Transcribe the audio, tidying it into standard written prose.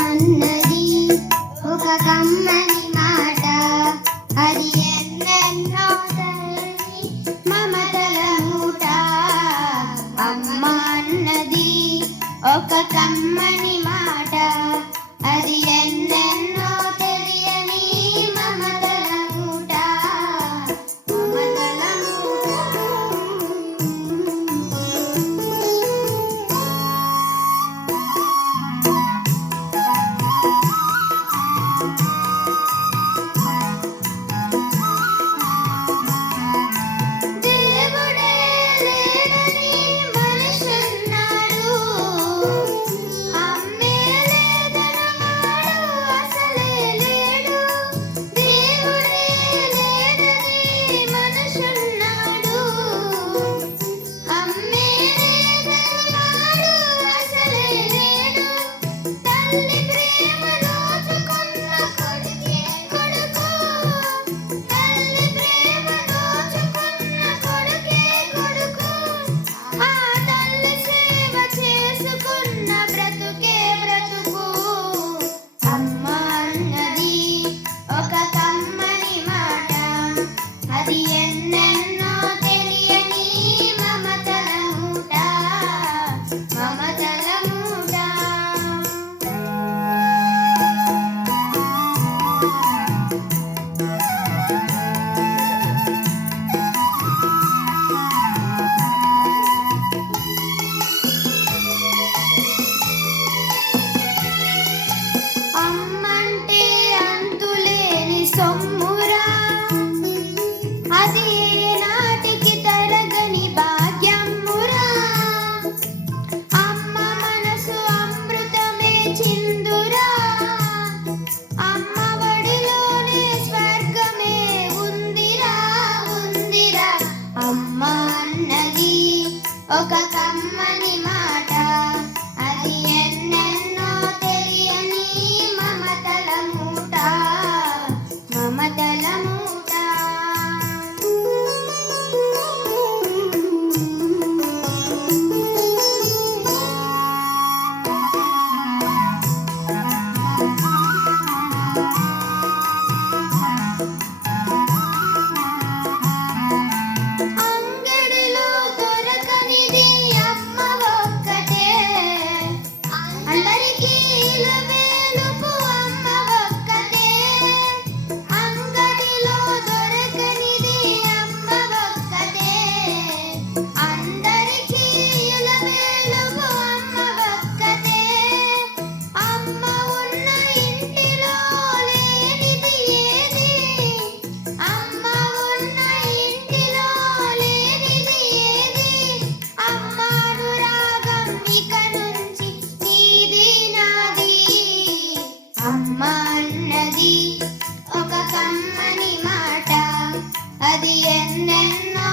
అన్నది ఒక కమ్మని మాట, అది ఎన్నెన్నో తల్లి మమతల మూట. అమ్మ అన్నది ఒక కమ్మని మాట, అది ఎన్నెన్నో తెలియని మమతల మూట. మమతల దేవుడే లేడని మనిషన్నాడు, అమ్మే లేదన్నవాడు అసలే లేడు. దేవుడే లేడని మనిషన్నాడు, అమ్మే లేదన్నవాడు అసలే లేడు. తల్లి ప్రేమ దోచుకున్న కొడుకే కొడుకు, తల్లి ప్రేమ దోచుకున్న కొడుకే కొడుకు. ఆ తల్లి సేవ చేసుకున్న బ్రతుకే బ్రతుకు. అమ్మ అన్నది ఒక కమ్మని మాట, అది ఎన్నెన్నో తెలియని మమతల మూట. మమతల మూట. అమ్మంటే అంతులేని సొమ్మురా, అది నాటికి తరగని భాగ్యమురా. అమ్మ మనసు అమృతమే చిందురా, అమ్మ ఒడిలోనే స్వర్గమే ఉందిరా ఉందిరా. అమ్మ అన్నది ఒక కమ్మని మాట, అది ఎన్నెన్నో తెలియని మమతల మూట. మమతల మూట. అంగడిలో దొరకనిది అమ్మ ఒక్కటే, అందరికీ ఇలవేలుపు అమ్మ ఒక్కటే. అంగడిలో దొరకనిది అమ్మ ఒక్కటే, అందరికీ ఇలవేలుపు అమ్మ ఒక్కటే. అమ్మ ఉన్న ఇంటిలో లేనిది ఏది, అమ్మ ఉన్న ఇంటిలో లేనిది ఏది. అమ్మ అనురాగం ఇక నుంచి నీది నాది. అమ్మ అన్నది ఒక కమ్మని మాట, అది ఎన్నెన్నో